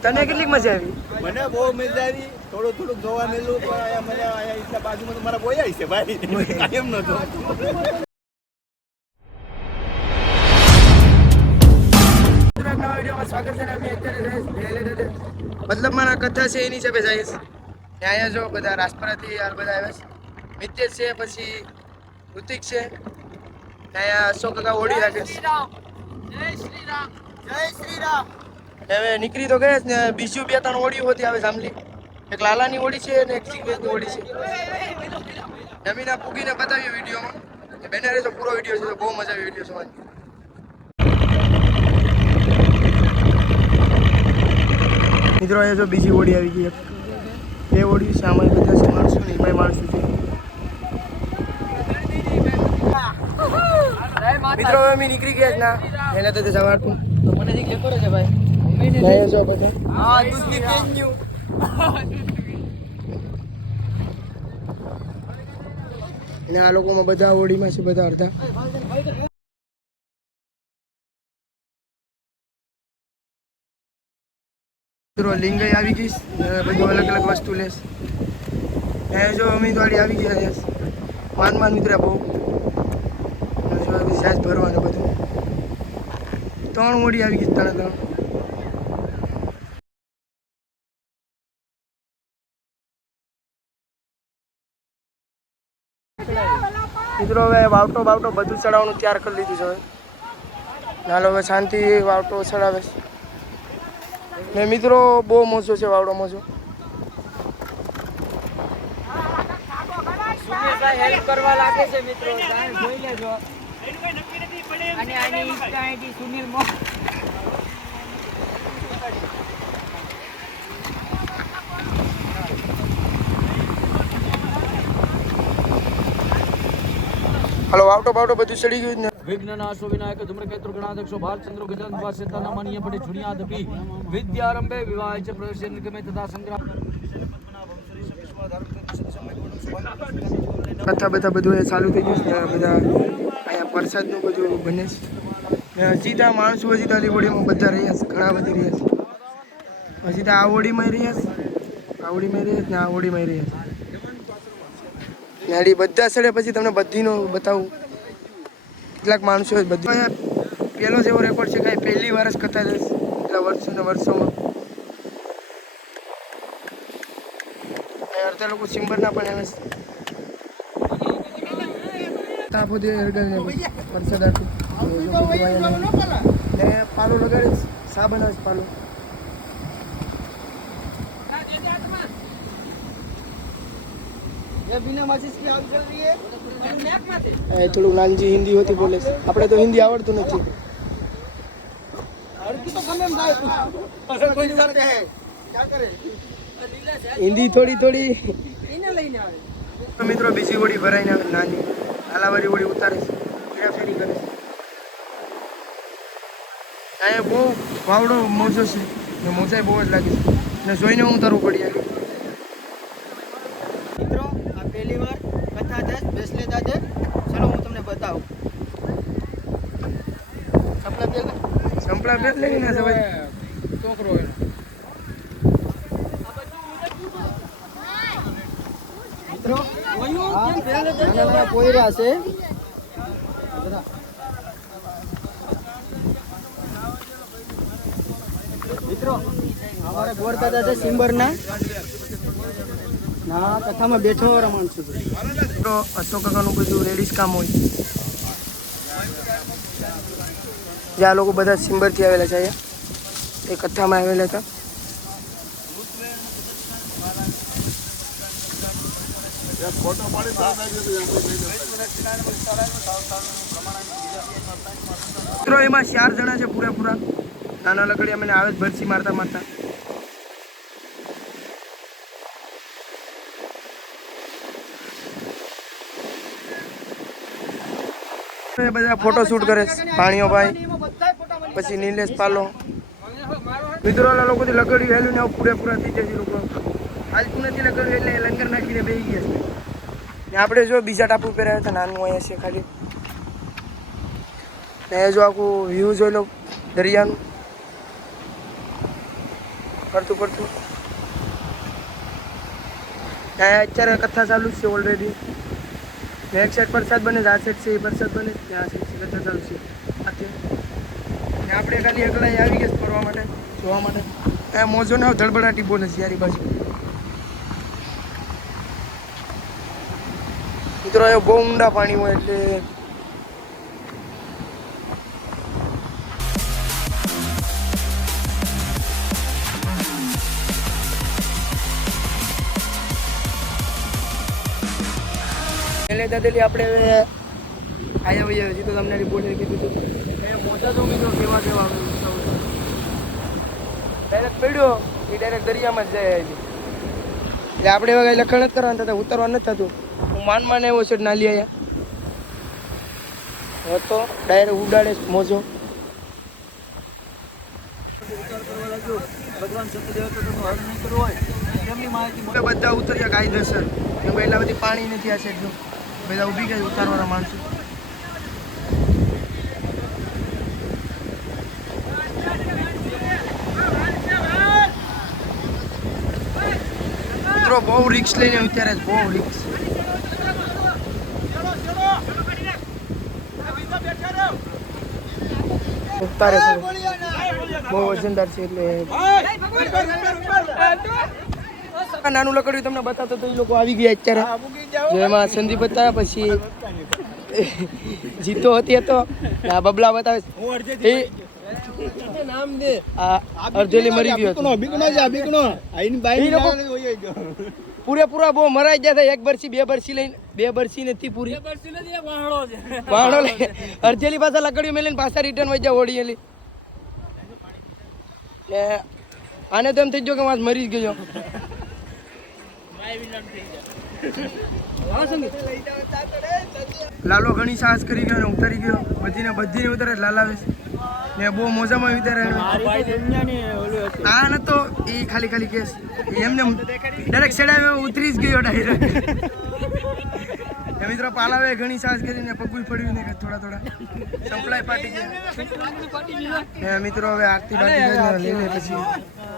તને કેટલી મજા આવી? મને બહુ મજા આવી. થોડું થોડુંક જોવા મળ્યું પણ અહીંયા મને અહીંયા એટલા બાજુમાં તો મારા બોયા છે ભાઈ. એમ નતો મતલબ મારા કથા છે એની હિસાબે સાહેબ ને અહીંયા જો બધા રાજપરાથી યાર બધા આવ્યા છે મિત્ય છે પછી ઋતિક છે. ને અહીંયા અશોક કાકા ઓડી રાખે છે. ને હવે નીકળી તો ગયા જ ને બીજું બે ત્રણ ઓડીઓ હોતી હવે સાંભળી એક લાલાની ઓડી છે ને એક સિગ્નેજની ઓડી છે. જમીના પૂગીને બતાવીએ વિડીયોમાં. બેનરે તો પૂરો વીડિયો છે તો બહુ મજા આવી વીડિયો જોવાની. મિત્રો અહીંયા જો બીજી ઓડી આવી ગઈ બે ઓડી છે આમાં બધા છે માણસો ને એમાંય માણસો છે. મિત્રો અમે નીકળી ગયા જ ના. એને તો તો મને લેતો રહેજે ભાઈ. અહીંયા જો બધા હા દૂધની કેન્યુ ને આ લોકોમાં બધા ઓડીમાં છે બધા અડધા. મિત્રો લિંગઈ આવી ગઈ અને બધું અલગ અલગ વસ્તુ લેશ. એ જો ઉમેદવારી આવી ગયા છે. માન માન મિત્ર, બહુ. જો હવે ભરવાનું બધું. ત્રણ ઓડી આવી ગઈ ત્રણ ત્રણ. મિત્રો, હવે વાવટો બાવટો બધું ચડાવવાનું તૈયાર કરી લીધું છે હવે. નાલો હવે શાંતિ વાવટો ચડાવે છે. ને મિત્રો, બહુ મોજો છે વાવડો મોજો. હેલ્પ કરવા લાગે છે મિત્રો. જોઈ લેજો. અને આની સુનિલ હાલો વાવટો બાવટો બધું ચડી ગયું ને. વિઘ્નનાશો વિનાયક ધૂમ્રકેતુ ગણાધક્ષો ભાલચંદ્ર ગજાનન પડે નમનીય પટે વિદ્યા વિદ્યારંભે વિવાહ છે પ્રવેશે નિગમે તથા સંગ્રામ કથા બધા બધું એ ચાલુ થઈ ગયું છે. બધા અહીંયા પ્રસાદનું બધું બને છે. હજી ત્યાં માણસો હજી ત્યાં લીવડીમાં બધા રહ્યા છે ઘણા બધી રહ્યા છે. હજી તો આ ઓડીમાં રહ્યા છે. આવડીમાં રહ્યા છે ને આ ઓડીમાં રહ્યા છે. ને હાડી બધા સડે પછી તમને બધીનો બતાવું. કેટલાક માણસો બધી પહેલો જેવો રેકોર્ડ છે કાંઈ પહેલી વાર જ કથા છે એટલા વર્ષો ને વર્ષોમાં અડધા લોકો સિમ્બરના પણ એમ તાપો દે વરસાદ આટલું ને પાલો લગાડીશ. છે સા પાલો. એ થોડુંક નાનજી હિન્દી હોતી બોલે છે. આપણે તો હિન્દી આવડતું નથી. હિન્દી થોડી થોડી. મિત્રો બીજી હોડી ભરાઈને આવે નાની. આલાવારી હોડી ઉતારે છે. ફેરી કરે છે. અહીંયા બહુ વાવડો મોજો છે. ને બહુ જ લાગે છે. ને જોઈને હું તરવું પડી બેટ લઈને ના છોકરો એનો મિત્રો પોયરા છે અમારા ગોર દાદા છે સિમ્બરના ના કથામાં બેઠો રમણ છું. છે મિત્રો અશોક કાકાનું બધું લેડીઝ કામ હોય જે આ લોકો બધા સિમ્બરથી આવેલા છે અહીંયા. એ કથામાં આવેલા હતા. મિત્રો, એમાં ચાર જણા છે પૂરેપૂરા. નાના લકડી મને આવે જ ભરસી મારતા મારતા. બધા ફોટો શૂટ કરે છે. ભાણીઓ ભાઈ. પછી નિલેશ પાલો. મિત્રો લોકો લોકોથી લગડી વહેલું ને આવું પૂરેપૂરા થઈ જશે લોકો. હાલતું નથી લગડ્યું એટલે લંગર નાખીને બેસી ગયા છે. ને આપણે જો બીજા ટાપુ આવ્યા હતા, નાનું અહીંયા છે ખાલી. ને જો આખું વ્યૂ જોઈ લો, દરિયાનું. ફરતું ફરતું. ત્યાં અત્યારે કથા ચાલુ છે ઓલરેડી એક સાઈડ પ્રસાદ બને આ સાઈડ છે, એ પ્રસાદ બને આ સાઈડ છે, કથા ચાલુ છે. અત્યારે આપણે ખાલી એકલા આવી ગયા ફરવા માટે, જોવા માટે. ત્યાં મોજો ને ધડબડાટી બોલે છે યારી બાજુ. મિત્રો એ બહુ ઊંડા પાણી હોય એટલે એટલે દાદેલી આપણે હવે આયા ભાઈ હજી તો તમને રિપોર્ટ કીધું હતું એ મોજા તો મિત્રો કેવા કેવા ડાયરેક્ટ પડ્યો એ ડાયરેક્ટ દરિયામાં જ જાય એટલે આપણે એવા કાંઈ લખણ જ કરવાનું થતા ઉતરવાનું નથી થતું. હું માન માને એવો છે નાલી આયા. હતો ડાયરેક્ટ ઉડાડે મોજો. ભગવાન સત્યદેવ તો તમે હર નહીં કરવું હોય તેમની માહિતી બધા ઉતર્યા કાયદેસર કે એટલા બધી પાણી નથી આ સાઈડનું બધા ઊભી ગયા ઉતારવાના માણસો. મિત્રો બહુ રિક્સ લઈને અત્યારે બહુ રિક્સ ઉતારે છે. બહુ વજનદાર છે એટલે નાનું લકડ્યું તમને બતાવતો તો એ લોકો આવી ગયા અત્યારે. જેમાં સંદીપ હતા પછી. જીતો હતી હતો બબલા બતાવે. એ નામ દે આ અર્ધેલી મરી ગયો હતો બીકનો છે બીકનો આઈન બાઈ ઈ લોકો- પૂરેપૂરા બહુ મરાઈ ગયા હતા એક બરસી બે બરસી લઈને બે બરસી નથી પૂરી. વાહણો લઈ. અર્ધેલી પાછા લકડીઓ મેલીને પાછા રિટર્ન વહી જાય ઓડીએલી ને આને તો એમ થઈ ગયો કે માસ મરી જ ગયો લાલો ઘણી સાહસ કરી ગયો ને ઉતારી ગયો. બધીને બધીને ઉતરે લાલાવે ને બહુ મોજામાં ઉતારે આ નતો એ ખાલી ખાલી કેસ. એમને ડાયરેક્ટ સેડાવે ઉતરી જ ગયો ડાયરેક્ટ મિત્રો પાલાવે ઘણી સાહસ કરીને પગું પડ્યું ને થોડા થોડા. સપ્લાય પાટી ગયા. ને મિત્રો હવે આરતી બાટી પછી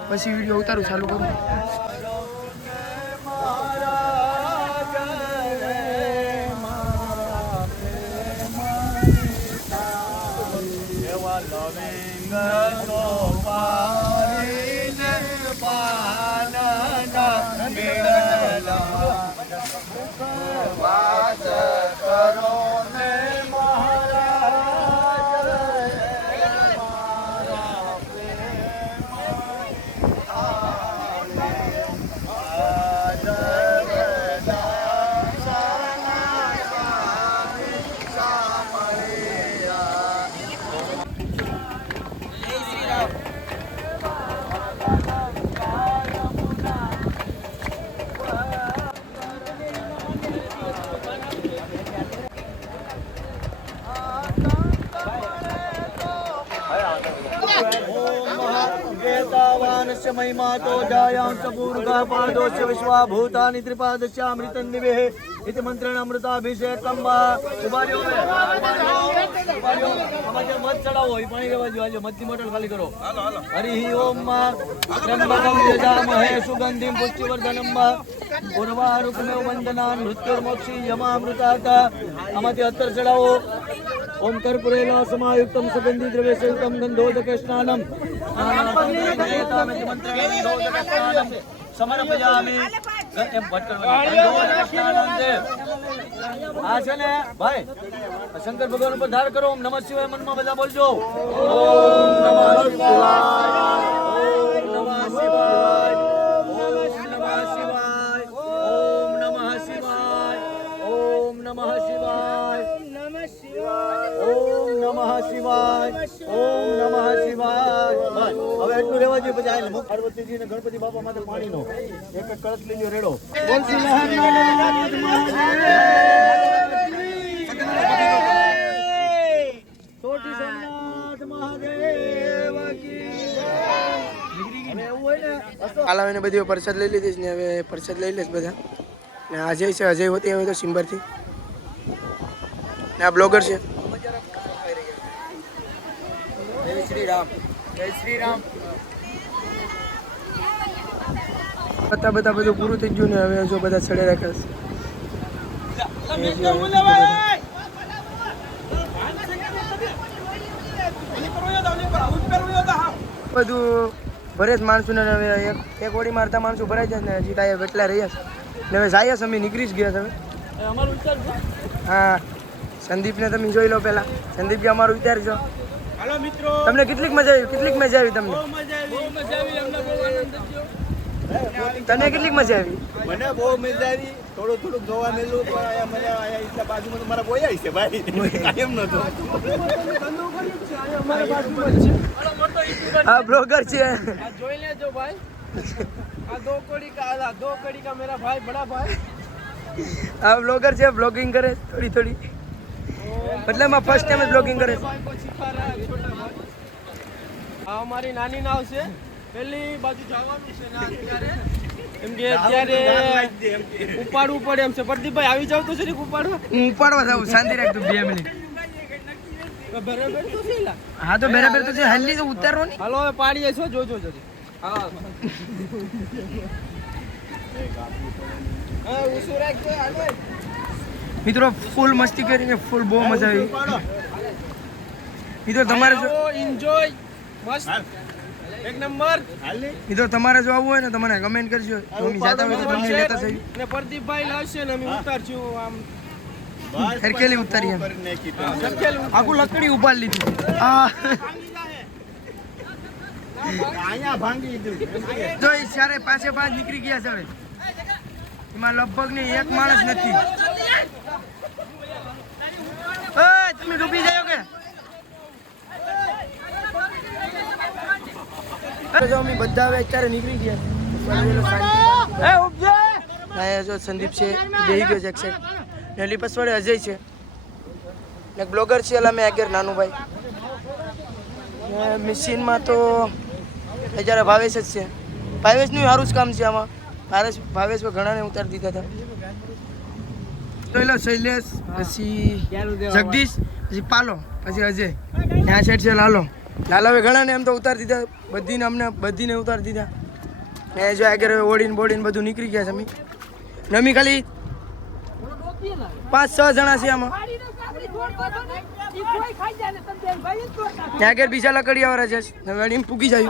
પછી વીડિયો ઉતારું ચાલુ કરું. 我的爱守 वेतावानस्य महिमातो जायांस पूर्गा पादोस्य विश्वाभूतानि त्रिपादस्य अमृतं निवेः इति मन्त्रेण अमृताभिषेकं वा ઉભાર્યો હવે ઉભાર્યો આમાં જે મત ચડાવો એ પાણી રહેવા જોઈએ મતની બોટલ ખાલી કરો હરિ ઓમ ત્રંબકમ યજામહે સુગંધિમ પુષ્ટિવર્ધનમ ઉર્વારુકમેવ વંદનાન મૃત્યુર્મોક્ષી યમામૃતાત આમાંથી અત્તર ચડાવો સુગંધિ દ્રવ્યસયુક્તમ ગંધોદક સ્નાનમ સમર્પયામિ. આ છે ને ભાઈ શંકર ભગવાન ઉપર ધાર કરો નમઃ શિવાય મનમાં બધા બોલજો ઓમ નમઃ શિવાય પાર્વતીજી ને. ગણપતિ બાપા માટે પાણીનો એક એક કળશ લઈ રેડો. બોલ શ્રી લહેરનાથ મહાદેવ ચોટી સોમનાથ મહાદેવ કી જય. અને એવું હોય ને પાલાવીને બધી પરસાદ લઈ લીધી ને હવે પરસાદ લઈ લેશ બધા. ને અજય છે અજય હોતી હવે તો સિમ્બરથી. ને આ બ્લોગર છે. જય શ્રી રામ. જય શ્રી રામ. બધા બધા બધું પૂરું થઈ ગયું ને હવે જો બધા ચડે રાખ્યા છે. બધા. ભરે જ માણસો ને હવે એક એક ઓડી મારતા માણસો ભરાઈ જાય ને હજી ટાયર એટલા રહ્યા છે. ને હવે જાય છે અમે નીકળી જ ગયા તમે હવે. હા. સંદીપને તમે જોઈ લો પહેલા. સંદીપ કે અમારું વિચારજો. હાલો મિત્રો. તમને કેટલીક મજા આવી કેટલીક મજા આવી તમને? તમને કેટલી મજા આવી? મને બહુ મજા આવી. થોડું થોડુંક જોવા મળ્યું પણ આયા મને આયા એટલા બાજુમાં તો મારા બોયા છે ભાઈ. કાયમ નતો આ બ્લોગર છે. જોઈ લેજો ભાઈ. આ દો કોડી કા દો કોડી કા મેરા ભાઈ બડા ભાઈ. આ બ્લોગર છે બ્લોગિંગ કરે થોડી થોડી. એટલે આ ફર્સ્ટ ટાઈમ બ્લોગિંગ કરે છે. ભાઈ કો શીખા છોટા ભાઈ આ અમારી નાની નાવ છે. પેલી બાજુ જવાનું છે ને અત્યારે. એમ કે અત્યારે ઉપાડવું પડે એમ છે. પ્રદીપભાઈ આવી જાવ તો છે ઉપાડવા? હું ઉપાડવા જાઉં શાંતિ રાખતું બે મિનિટ. બરાબર તો છે. હા તો બરાબર તો છે. હલ્લી તો ઉતારો ને હાલો હવે પાડીએ છો જોજો જરી. હા. હા ઉસુ રાખજો હાલો. મિત્રો ફૂલ મસ્તી કરીને ફૂલ બહુ મજા આવી. મિત્રો તમારે જો એન્જોય મસ્ત. એક નંબર. મિત્રો તમારે જો આવવું હોય ને તમને કમેન્ટ કરજો. તમે જાતા હોય તો તમને લેતા જઈએ. ને પ્રદીપભાઈ લાવશે ને અમે ઉતારશું આમ. સરખેલી ઉતારી એમ. આખું લકડી ઉપાડી લીધી. આ અહીંયા ભાંગી દીધું જો એ ચારે પાસે પાંચ નીકળી ગયા છે એમાં લગભગ ને એક માણસ નથી. તમે ડૂબી જાયો કે અરે જો અમે બધા હવે અત્યારે નીકળી ગયા. જો સંદીપ છે બેહી ગયો છે એક સાઈડ ને લીપસ વડે અજય છે. ને બ્લોગર છે એલા મેં આગળ નાનું ભાઈ ને તો અત્યારે ભાવેશ જ છે. ભાવેશનું સારું જ કામ છે આમાં. ભાવેશ ભાવેશ ઘણાને ઉતારી દીધા હતા. તો એલો શૈલેષ પછી જગદીશ પછી પાલો પછી અજય. ત્યાં સાઈડ છે લાલો. લાલાવે ઘણાને એમ તો ઉતારી દીધા. બધીને અમને બધીને ઉતારી દીધા. ને જો આગળ ઓડીને બોડીને બધું નીકળી ગયા છે, અમે. નમી ખાલી પાંચ, છ જણા છે આમાં. ત્યાં આગળ બીજા લકડીયા વાળા છે. વેડીને પૂકી જાય.